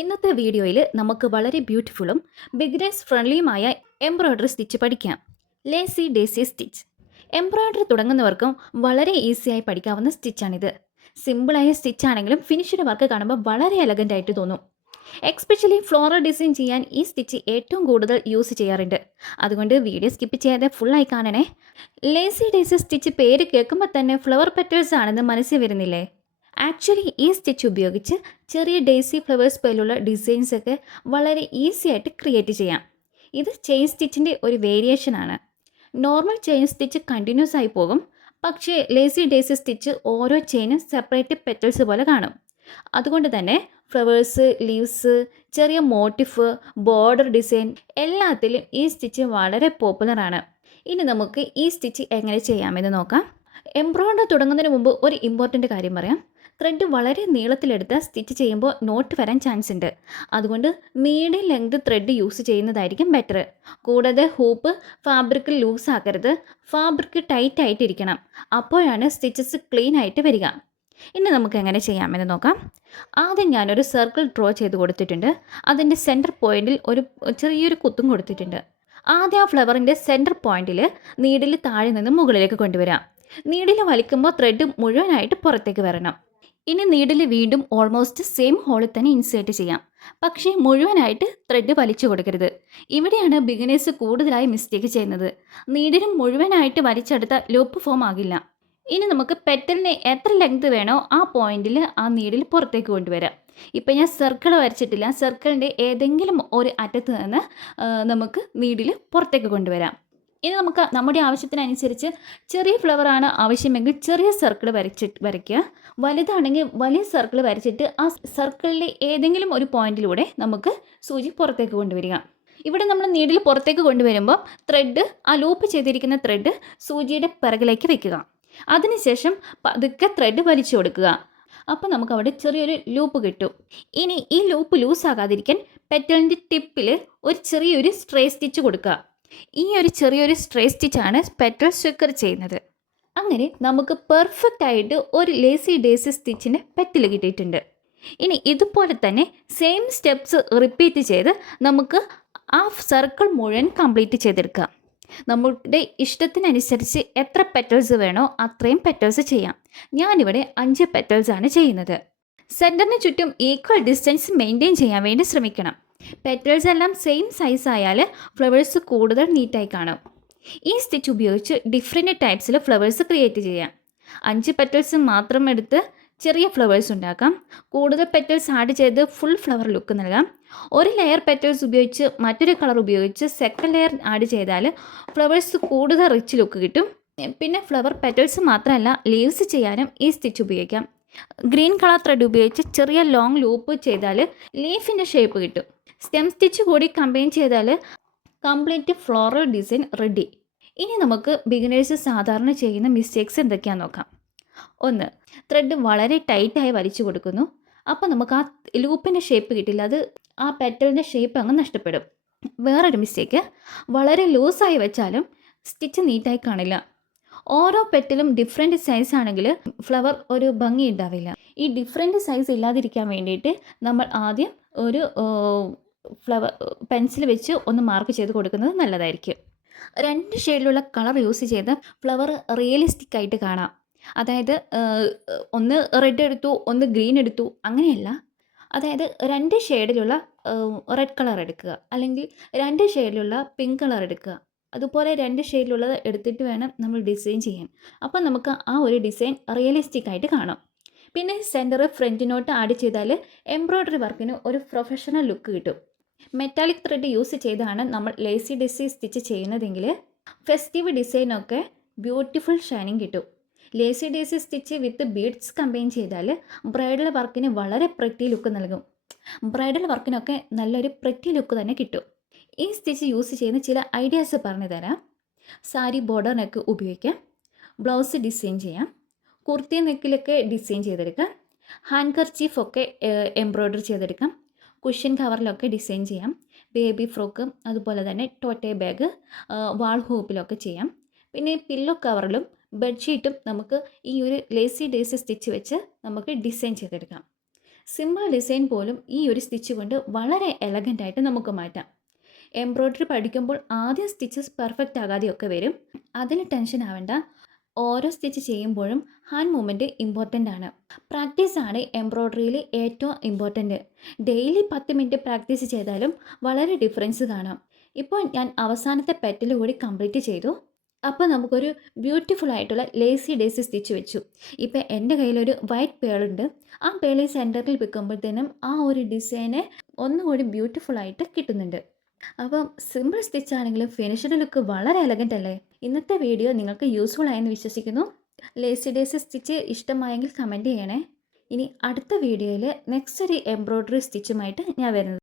ഇന്നത്തെ വീഡിയോയിൽ നമുക്ക് വളരെ ബ്യൂട്ടിഫുള്ളും ബിഗിനേഴ്സ് ഫ്രണ്ട്ലിയുമായ എംബ്രോയ്ഡറി സ്റ്റിച്ച് പഠിക്കാം. ലേസി ഡേസി സ്റ്റിച്ച് എംബ്രോയ്ഡറി തുടങ്ങുന്നവർക്കും വളരെ ഈസിയായി പഠിക്കാവുന്ന സ്റ്റിച്ചാണിത്. സിമ്പിളായ സ്റ്റിച്ചാണെങ്കിലും ഫിനിഷ്ഡ് വർക്ക് കാണുമ്പോൾ വളരെ എലഗൻ്റ് ആയിട്ട് തോന്നും. എക്സ്പെഷ്യലി ഫ്ലോറൽ ഡിസൈൻ ചെയ്യാൻ ഈ സ്റ്റിച്ച് ഏറ്റവും കൂടുതൽ യൂസ് ചെയ്യാറുണ്ട്. അതുകൊണ്ട് വീഡിയോ സ്കിപ്പ് ചെയ്യാതെ ഫുള്ളായി കാണണേ. ലേസി ഡേസി സ്റ്റിച്ച് പേര് കേൾക്കുമ്പോൾ തന്നെ ഫ്ലവർ പെറ്റൽസ് ആണെന്ന് മനസ്സിൽ വരുന്നില്ലേ? ആക്ച്വലി ഈ സ്റ്റിച്ച് ഉപയോഗിച്ച് ചെറിയ ഡേസി ഫ്ലവേഴ്സ് പോലുള്ള ഡിസൈൻസ് ഒക്കെ വളരെ ഈസി ആയിട്ട് ക്രിയേറ്റ് ചെയ്യാം. ഇത് ചെയിൻ സ്റ്റിച്ചിൻ്റെ ഒരു വേരിയേഷൻ ആണ്. നോർമൽ ചെയിൻ സ്റ്റിച്ച് കണ്ടിന്യൂസ് ആയി പോകും, പക്ഷേ ലേസി ഡേസി സ്റ്റിച്ച് ഓരോ ചെയിനും സെപ്പറേറ്റ് പെറ്റൽസ് പോലെ കാണും. അതുകൊണ്ട് തന്നെ ഫ്ലവേഴ്സ്, ലീവ്സ്, ചെറിയ മോട്ടിഫ്, ബോർഡർ ഡിസൈൻ എല്ലാത്തിലും ഈ സ്റ്റിച്ച് വളരെ പോപ്പുലറാണ്. ഇനി നമുക്ക് ഈ സ്റ്റിച്ച് എങ്ങനെ ചെയ്യാമെന്ന് നോക്കാം. എംബ്രോയ്ഡറി തുടങ്ങുന്നതിന് മുമ്പ് ഒരു ഇമ്പോർട്ടൻ്റ് കാര്യം പറയാം. ത്രെഡ് വളരെ നീളത്തിലെടുത്ത് സ്റ്റിച്ച് ചെയ്യുമ്പോൾ നോട്ട് വരാൻ ചാൻസ് ഉണ്ട്. അതുകൊണ്ട് മീഡിയം ലെങ്ത് ത്രെഡ് യൂസ് ചെയ്യുന്നതായിരിക്കും ബെറ്റർ. കൂടാതെ ഹൂപ്പ് ഫാബ്രിക് ലൂസ് ആക്കരുത്, ഫാബ്രിക് ടൈറ്റ് ആയിട്ടിരിക്കണം. അപ്പോഴാണ് സ്റ്റിച്ചസ് ക്ലീൻ ആയിട്ട് വരിക. ഇനി നമുക്ക് എങ്ങനെ ചെയ്യാമെന്ന് നോക്കാം. ആദ്യം ഞാനൊരു സർക്കിൾ ഡ്രോ ചെയ്ത് കൊടുത്തിട്ടുണ്ട്. അതിൻ്റെ സെൻറ്റർ പോയിൻറ്റിൽ ഒരു ചെറിയൊരു കുത്തും കൊടുത്തിട്ടുണ്ട്. ആദ്യം ആ ഫ്ലവറിൻ്റെ സെൻറ്റർ പോയിൻറ്റിൽ നീഡിൽ താഴെ നിന്ന് മുകളിലേക്ക് കൊണ്ടുവരാം. നീഡിൽ വലിക്കുമ്പോൾ ത്രെഡ് മുഴുവനായിട്ട് പുറത്തേക്ക് വരണം. ഇനി നീഡിൽ വീണ്ടും ഓൾമോസ്റ്റ് സെയിം ഹോളിൽ തന്നെ ഇൻസേർട്ട് ചെയ്യാം, പക്ഷേ മുഴുവനായിട്ട് ത്രെഡ് വലിച്ചു കൊടുക്കരുത്. ഇവിടെയാണ് ബിഗിനേഴ്സ് കൂടുതലായി മിസ്റ്റേക്ക് ചെയ്യുന്നത്. നീഡിലും മുഴുവനായിട്ട് വലിച്ചെടുത്ത ലൂപ്പ് ഫോം ആകില്ല. ഇനി നമുക്ക് പെറ്റലിന് എത്ര ലെങ്ത് വേണോ ആ പോയിന്റിൽ ആ നീഡിൽ പുറത്തേക്ക് കൊണ്ടുവരാം. ഇപ്പം ഞാൻ സർക്കിൾ വരച്ചിട്ടില്ല. സർക്കിളിൻ്റെ ഏതെങ്കിലും ഒരു അറ്റത്ത് നിന്ന് നമുക്ക് നീഡിൽ പുറത്തേക്ക് കൊണ്ടുവരാം. ഇനി നമുക്ക് നമ്മുടെ ആവശ്യത്തിനനുസരിച്ച് ചെറിയ ഫ്ലവറാണ് ആവശ്യമെങ്കിൽ ചെറിയ സർക്കിൾ വരയ്ക്കുക. വലുതാണെങ്കിൽ വലിയ സർക്കിൾ വരച്ചിട്ട് ആ സർക്കിളിലെ ഏതെങ്കിലും ഒരു പോയിന്റിലൂടെ നമുക്ക് സൂചി പുറത്തേക്ക് കൊണ്ടുവരിക. ഇവിടെ നമ്മൾ നീഡിൽ പുറത്തേക്ക് കൊണ്ടുവരുമ്പോൾ ത്രെഡ്, ആ ലൂപ്പ് ചെയ്തിരിക്കുന്ന ത്രെഡ് സൂചിയുടെ പിറകിലേക്ക് വെക്കുക. അതിനുശേഷം പതുക്കെ ത്രെഡ് വലിച്ചു കൊടുക്കുക. അപ്പോൾ നമുക്ക് അവിടെ ചെറിയൊരു ലൂപ്പ് കിട്ടും. ഇനി ഈ ലൂപ്പ് ലൂസ് ആകാതിരിക്കാൻ പെറ്റലിൻ്റെ ടിപ്പിൽ ഒരു ചെറിയൊരു സ്ട്രേ സ്റ്റിച്ച് കൊടുക്കുക. ഈ ഒരു ചെറിയൊരു സ്ട്രേ സ്റ്റിച്ചാണ് പെറ്റൽ സ്റ്റിക്കർ ചെയ്യുന്നത്. അങ്ങനെ നമുക്ക് പെർഫെക്റ്റ് ആയിട്ട് ഒരു ലേസി ഡേസി സ്റ്റിച്ചിൻ്റെ പെറ്റൽ കിട്ടിയിട്ടുണ്ട്. ഇനി ഇതുപോലെ തന്നെ സെയിം സ്റ്റെപ്സ് റിപ്പീറ്റ് ചെയ്ത് നമുക്ക് ആ സർക്കിൾ മുഴുവൻ കംപ്ലീറ്റ് ചെയ്തെടുക്കാം. നമ്മുടെ ഇഷ്ടത്തിനനുസരിച്ച് എത്ര പെറ്റൽസ് വേണോ അത്രയും പെറ്റൽസ് ചെയ്യാം. ഞാനിവിടെ 5 പെറ്റൽസാണ് ചെയ്യുന്നത്. സെൻറ്ററിന് ചുറ്റും ഈക്വൽ ഡിസ്റ്റൻസ് മെയിൻറ്റെയിൻ ചെയ്യാൻ വേണ്ടി ശ്രമിക്കണം. പെറ്റൽസ് എല്ലാം സെയിം സൈസ് ആയാൽ ഫ്ലവേഴ്സ് കൂടുതൽ നീറ്റായി കാണും. ഈ സ്റ്റിച്ച് ഉപയോഗിച്ച് ഡിഫറെൻറ്റ് ടൈപ്സിൽ ഫ്ലവേഴ്സ് ക്രിയേറ്റ് ചെയ്യാം. 5 പെറ്റൽസ് മാത്രം എടുത്ത് ചെറിയ ഫ്ലവേഴ്സ് ഉണ്ടാക്കാം. കൂടുതൽ പെറ്റൽസ് ആഡ് ചെയ്ത് ഫുൾ ഫ്ലവർ ലുക്ക് നൽകാം. ഒരു ലെയർ പെറ്റൽസ് ഉപയോഗിച്ച് മറ്റൊരു കളർ ഉപയോഗിച്ച് സെക്കൻഡ് ലെയർ ആഡ് ചെയ്താൽ ഫ്ലവേഴ്സ് കൂടുതൽ റിച്ച് ലുക്ക് കിട്ടും. പിന്നെ ഫ്ലവർ പെറ്റൽസ് മാത്രമല്ല, ലീവ്സ് ചെയ്യാനും ഈ സ്റ്റിച്ച് ഉപയോഗിക്കാം. ഗ്രീൻ കളർ ത്രെഡ് ഉപയോഗിച്ച് ചെറിയ ലോങ് ലൂപ്പ് ചെയ്താൽ ലീഫിൻ്റെ ഷേപ്പ് കിട്ടും. സ്റ്റെം സ്റ്റിച്ച് കൂടി കമ്പൈൻ ചെയ്താൽ കംപ്ലീറ്റ് ഫ്ലോറൽ ഡിസൈൻ റെഡി. ഇനി നമുക്ക് ബിഗിനേഴ്സ് സാധാരണ ചെയ്യുന്ന മിസ്റ്റേക്സ് എന്തൊക്കെയാണെന്ന് നോക്കാം. 1. ത്രെഡ് വളരെ ടൈറ്റായി വലിച്ചു കൊടുക്കുന്നു. അപ്പോൾ നമുക്ക് ആ ലൂപ്പിൻ്റെ ഷേപ്പ് കിട്ടില്ല, അത് ആ പെറ്റലിൻ്റെ ഷേപ്പ് അങ്ങ് നഷ്ടപ്പെടും. വേറൊരു മിസ്റ്റേക്ക്, വളരെ ലൂസായി വെച്ചാലും സ്റ്റിച്ച് നീറ്റായി കാണില്ല. ഓരോ പെറ്റലും ഡിഫറെൻറ്റ് സൈസ് ആണെങ്കിൽ ഫ്ലവർ ഒരു ഭംഗി ഉണ്ടാവില്ല. ഈ ഡിഫറെൻറ്റ് സൈസ് ഇല്ലാതിരിക്കാൻ വേണ്ടിയിട്ട് നമ്മൾ ആദ്യം ഒരു ഫ്ലവർ പെൻസിൽ വെച്ച് ഒന്ന് മാർക്ക് ചെയ്ത് കൊടുക്കുന്നത് നല്ലതായിരിക്കും. 2 ഷെയ്ഡിലുള്ള കളർ യൂസ് ചെയ്ത് ഫ്ലവർ റിയലിസ്റ്റിക് ആയിട്ട് കാണാം. അതായത് ഒന്ന് റെഡ് എടുത്തു, ഒന്ന് ഗ്രീൻ എടുത്തു, അങ്ങനെയല്ല. അതായത് 2 ഷെയ്ഡിലുള്ള റെഡ് കളർ എടുക്കുക, അല്ലെങ്കിൽ 2 ഷെയ്ഡിലുള്ള പിങ്ക് കളർ എടുക്കുക. അതുപോലെ 2 ഷെയ്ഡിലുള്ളത് എടുത്തിട്ട് വേണം നമ്മൾ ഡിസൈൻ ചെയ്യാൻ. അപ്പോൾ നമുക്ക് ആ ഒരു ഡിസൈൻ റിയലിസ്റ്റിക് ആയിട്ട് കാണും. പിന്നെ സെൻറ്റർ ഫ്രണ്ട് നോട്ട് ആഡ് ചെയ്താൽ എംബ്രോയ്ഡറി വർക്കിന് ഒരു പ്രൊഫഷണൽ ലുക്ക് കിട്ടും. മെറ്റാലിക് ത്രെഡ് യൂസ് ചെയ്താണ് നമ്മൾ ലേസി ഡേസി സ്റ്റിച്ച് ചെയ്യുന്നതെങ്കിൽ ഫെസ്റ്റീവ് ഡിസൈനൊക്കെ ബ്യൂട്ടിഫുൾ ഷൈനിങ് കിട്ടും. ലേസി ഡേസി സ്റ്റിച്ച് വിത്ത് ബീഡ്സ് കമ്പൈൻ ചെയ്താൽ ബ്രൈഡൽ വർക്കിന് വളരെ പ്രെറ്റി ലുക്ക് നൽകും. ബ്രൈഡൽ വർക്കിനൊക്കെ നല്ലൊരു പ്രെറ്റി ലുക്ക് തന്നെ കിട്ടും. ഈ സ്റ്റിച്ച് യൂസ് ചെയ്യുന്ന ചില ഐഡിയാസ് പറഞ്ഞു തരാം. സാരി ബോർഡർ നെക്ക് ഉപയോഗിക്കാം. ബ്ലൗസ് ഡിസൈൻ ചെയ്യാം. കുർത്തി നെക്കിലൊക്കെ ഡിസൈൻ ചെയ്തെടുക്കാം. ഹാൻഡ് കർച്ചീഫൊക്കെ എംബ്രോയ്ഡറി ചെയ്തെടുക്കാം. കുഷ്യൻ കവറിലൊക്കെ ഡിസൈൻ ചെയ്യാം. ബേബി ഫ്രോക്ക്, അതുപോലെ തന്നെ ടോട്ടെ ബാഗ്, വാൾ ഹൂപ്പിലൊക്കെ ചെയ്യാം. പിന്നെ പില്ലോ കവറിലും ബെഡ്ഷീറ്റും നമുക്ക് ഈ ഒരു ലേസി ഡേസി സ്റ്റിച്ച് വെച്ച് നമുക്ക് ഡിസൈൻ ചെയ്തെടുക്കാം. സിമ്പിൾ ഡിസൈൻ പോലും ഈ ഒരു സ്റ്റിച്ച് കൊണ്ട് വളരെ എലഗൻ്റ് ആയിട്ട് നമുക്ക് മാറ്റാം. എംബ്രോയ്ഡറി പഠിക്കുമ്പോൾ ആദ്യം സ്റ്റിച്ചസ് പെർഫെക്റ്റ് ആകാതെയൊക്കെ വരും. അതിന് ടെൻഷൻ ആവേണ്ട. ഓരോ സ്റ്റിച്ച് ചെയ്യുമ്പോഴും ഹാൻഡ് മൂവ്മെൻറ്റ് ഇമ്പോർട്ടൻ്റ് ആണ്. പ്രാക്ടീസാണ് എംബ്രോയ്ഡറിയിൽ ഏറ്റവും ഇമ്പോർട്ടൻറ്റ്. ഡെയിലി 10 മിനിറ്റ് പ്രാക്ടീസ് ചെയ്താലും വളരെ ഡിഫറൻസ് കാണാം. ഇപ്പോൾ ഞാൻ അവസാനത്തെ പെറ്റൽ കൂടി കംപ്ലീറ്റ് ചെയ്തു. അപ്പോൾ നമുക്കൊരു ബ്യൂട്ടിഫുൾ ആയിട്ടുള്ള ലേസി ഡേസി സ്റ്റിച്ച് വെച്ചു. ഇപ്പോൾ എൻ്റെ കയ്യിലൊരു വൈറ്റ് പേളുണ്ട്. ആ പേള് സെൻറ്ററിൽ വെക്കുമ്പോഴത്തേനും ആ ഒരു ഡിസൈന് ഒന്നുകൂടി ബ്യൂട്ടിഫുൾ ആയിട്ട് കിട്ടുന്നുണ്ട്. അപ്പം സിമ്പിൾ സ്റ്റിച്ച് ആണെങ്കിലും ഫിനിഷ്ഡ് ലുക്ക് വളരെ എലഗൻ്റ് അല്ലേ? ഇന്നത്തെ വീഡിയോ നിങ്ങൾക്ക് യൂസ്ഫുൾ ആയെന്ന് വിശ്വസിക്കുന്നു. ലേസി ഡേസി സ്റ്റിച്ച് ഇഷ്ടമായെങ്കിൽ കമൻറ്റ് ചെയ്യണേ. ഇനി അടുത്ത വീഡിയോയിൽ നെക്സ്റ്റ് ഒരു എംബ്രോയ്ഡറി സ്റ്റിച്ചുമായിട്ട് ഞാൻ വരുന്നത്.